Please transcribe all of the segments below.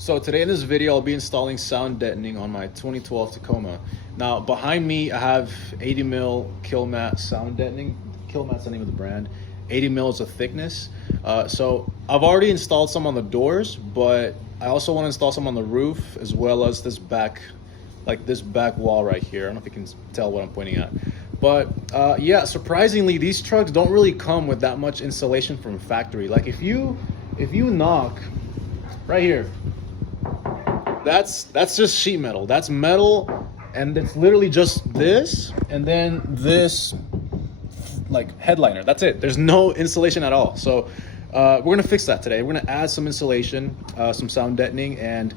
So today in this video, I'll be installing sound deadening on my 2012 Tacoma. Now behind me, I have 80 mil kill mat sound deadening. Kill mat's the name of the brand. 80 mil is the thickness. So I've already installed some on the doors, but I also want to install some on the roof as well as this back, like this back wall right here. I don't know if you can tell what I'm pointing at. But yeah, surprisingly, these trucks don't really come with that much insulation from factory. Like if you knock right here, that's just sheet metal. That's metal, and it's literally just this and then this like headliner. That's it. There's no insulation at all. So we're gonna fix that today. We're gonna add some insulation, some sound deadening, and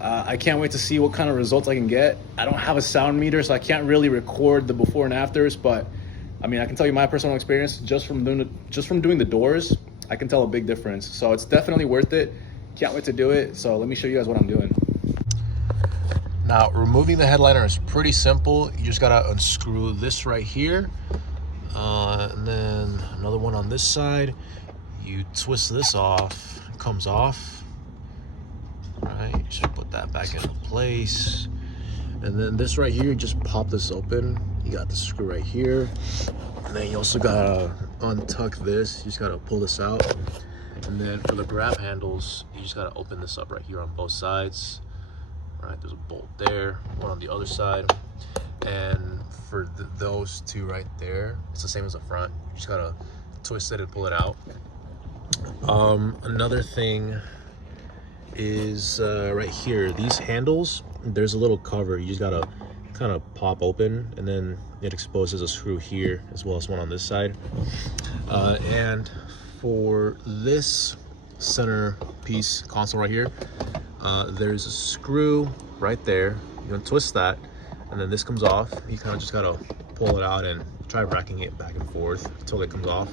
I can't wait to see what kind of results I can get. I don't have a sound meter, so I can't really record the before and afters, but I mean, I can tell you my personal experience just from doing the doors. I can tell a big difference. So it's definitely worth it. Can't wait to do it. So let me show you guys what I'm doing. Now, removing the headliner is pretty simple. You just gotta unscrew this right here, and then another one on this side. You twist this off, it comes off. Right, just put that back into place. And then this right here, just pop this open. You got the screw right here. And then you also gotta untuck this. You just gotta pull this out. And then for the grab handles, you just gotta open this up right here on both sides. Right, there's a bolt there, one on the other side. And for those two right there, it's the same as the front. You just gotta twist it and pull it out. Another thing is right here, these handles, there's a little cover. You just gotta kind of pop open, and then it exposes a screw here as well as one on this side. And for this center piece console right here, there's a screw right there. You're gonna twist that, and then this comes off. You kind of just gotta pull it out and try racking it back and forth until it comes off.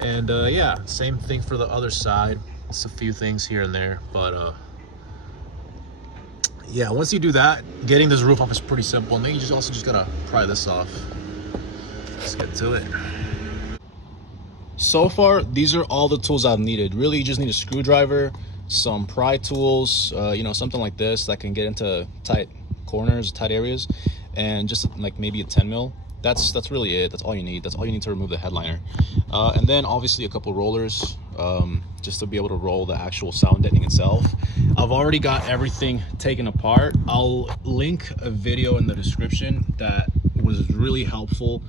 And yeah, same thing for the other side. It's a few things here and there, but yeah, once you do that, getting this roof off is pretty simple. And then you just gotta pry this off. Let's get to it. So far, these are all the tools I've needed. Really, you just need a screwdriver, some pry tools, you know, something like this that can get into tight corners, tight areas, and just like maybe a 10 mil. That's really it. That's all you need. That's all you need to remove the headliner. And then obviously a couple rollers, just to be able to roll the actual sound deadening itself. I've already got everything taken apart. I'll link a video in the description that was really helpful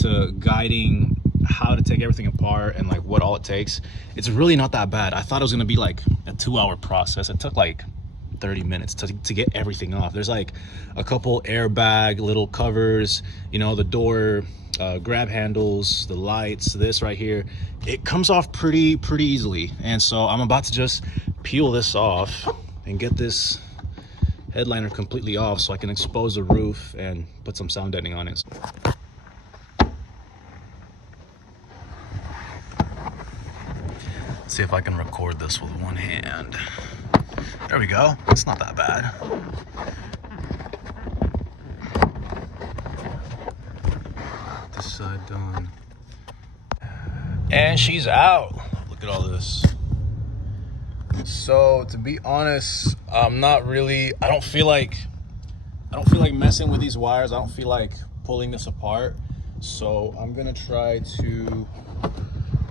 to guiding how to take everything apart and like what all it takes. It's really not that bad. I thought it was gonna be like a 2-hour process. It took like 30 minutes to get everything off. There's like a couple airbag little covers, you know, the door grab handles, the lights, this right here. It comes off pretty easily. And so I'm about to just peel this off and get this headliner completely off so I can expose the roof and put some sound deadening on it. Let's see if I can record this with one hand. There we go. It's not that bad. This side done. And she's out. Look at all this. So to be honest, I'm not really, I don't feel like messing with these wires. I don't feel like pulling this apart. So I'm gonna try to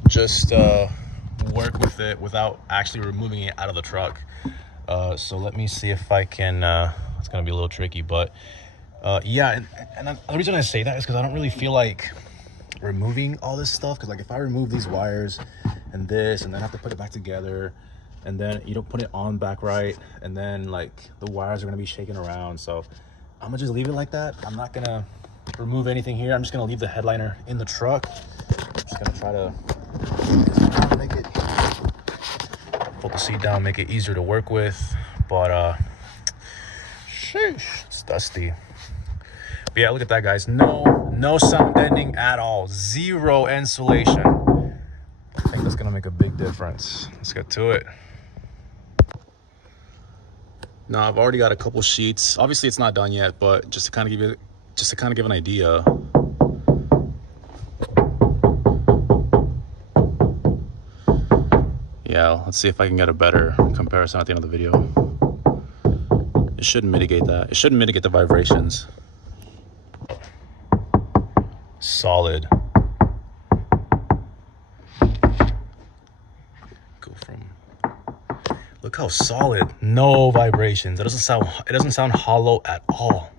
just work with it without actually removing it out of the truck. So let me see if I can, it's gonna be a little tricky, but yeah, and the reason I say that is because I don't really feel like removing all this stuff, because like if I remove these wires and this and then have to put it back together, and then you don't put it on back right, and then like the wires are gonna be shaking around. So I'm gonna just leave it like that. I'm not gonna remove anything here. I'm just gonna leave the headliner in the truck. I'm just gonna try to make it, pull the seat down, make it easier to work with, but sheesh, it's dusty. But yeah, look at that, guys. No sound deadening at all. Zero insulation. I think that's gonna make a big difference. Let's get to it. Now I've already got a couple sheets. Obviously it's not done yet, but just to kind of give an idea. Yeah, let's see if I can get a better comparison at the end of the video. It should mitigate that. It should mitigate the vibrations. Solid. Go from. Look how solid. No vibrations. It doesn't sound hollow at all.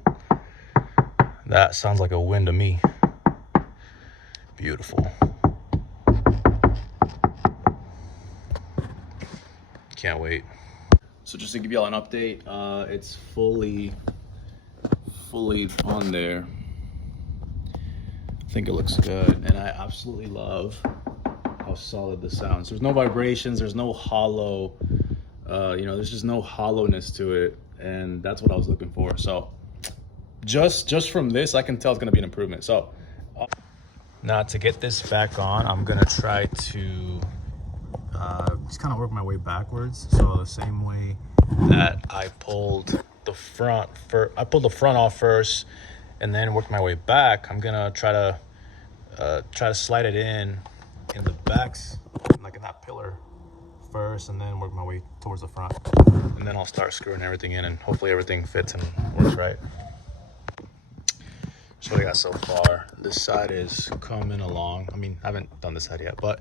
That sounds like a win to me. Beautiful. Can't wait. So just to give y'all an update, it's fully on there. I think it looks good, and I absolutely love how solid this sounds. There's no vibrations, there's no hollow, there's just no hollowness to it, and that's what I was looking for. So just from this, I can tell it's gonna be an improvement. So now to get this back on, I'm gonna try to just kind of work my way backwards. So the same way that I pulled the front off first, and then worked my way back. I'm gonna try to slide it in the backs, like in that pillar first, and then work my way towards the front, and then I'll start screwing everything in, and hopefully everything fits and works right. That's what I got so far. This side is coming along. I mean, I haven't done this side yet, but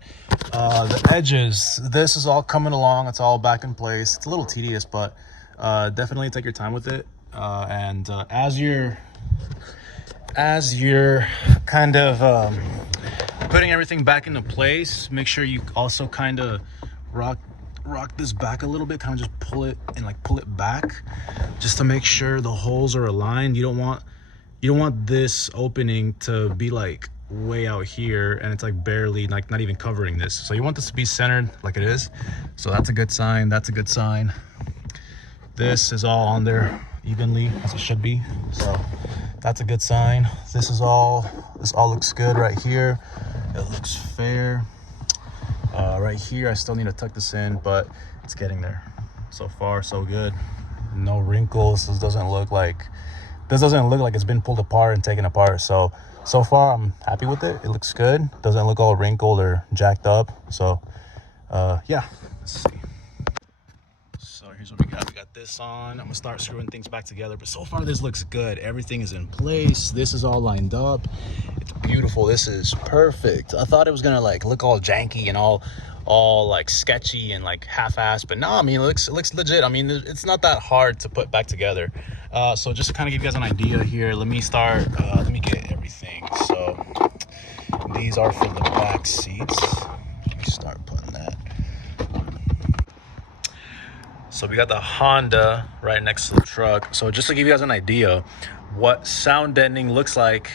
the edges, this is all coming along. It's all back in place. It's a little tedious, but definitely take your time with it. And as you're kind of putting everything back into place, make sure you also kind of rock this back a little bit, kind of just pull it back, just to make sure the holes are aligned. You don't want this opening to be like way out here and it's like barely, like not even covering this. So you want this to be centered like it is. So that's a good sign. That's a good sign. This is all on there evenly as it should be. So that's a good sign. This all looks good right here. It looks fair. Right here, I still need to tuck this in, but it's getting there. So far, so good. No wrinkles. This doesn't look like it's been pulled apart and taken apart. So far I'm happy with it. It looks good. Doesn't look all wrinkled or jacked up. So yeah, let's see. So here's what we got. We got this on. I'm gonna start screwing things back together, but so far this looks good. Everything is in place. This is all lined up. It's beautiful. This is perfect. I thought it was gonna like look all janky and all like sketchy and like half-assed, but no, I mean, it looks legit. I mean, it's not that hard to put back together. So just to kind of give you guys an idea here, let me get everything. So these are for the back seats. Let me start putting that. So we got the Honda right next to the truck. So just to give you guys an idea what sound deadening looks like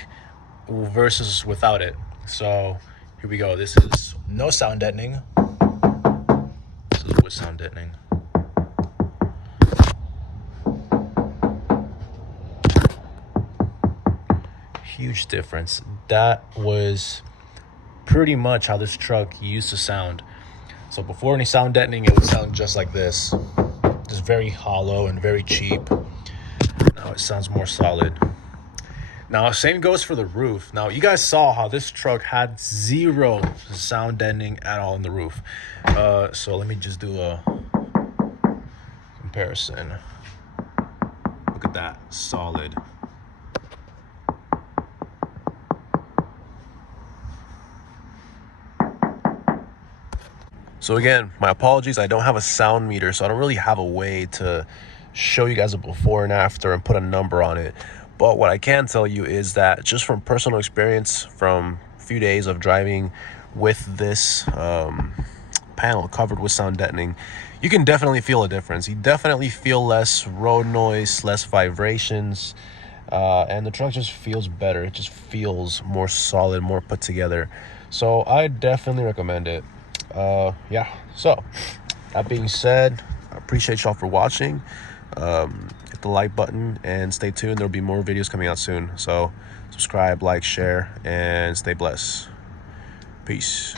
versus without it. So here we go. This is no sound deadening. This is with sound deadening. Huge difference. That was pretty much how this truck used to sound. So before any sound deadening, it would sound just like this. Just very hollow and very cheap. Now it sounds more solid. Now, same goes for the roof. Now, you guys saw how this truck had zero sound deadening at all in the roof. So let me just do a comparison. Look at that, solid. So again, my apologies, I don't have a sound meter, so I don't really have a way to show you guys a before and after and put a number on it. But what I can tell you is that just from personal experience, from a few days of driving with this panel covered with sound deadening, you can definitely feel a difference. You definitely feel less road noise, less vibrations, and the truck just feels better. It just feels more solid, more put together. So I definitely recommend it. Yeah, so that being said, I appreciate y'all for watching. Hit the like button and stay tuned. There'll be more videos coming out soon. So subscribe, like, share, and stay blessed. Peace.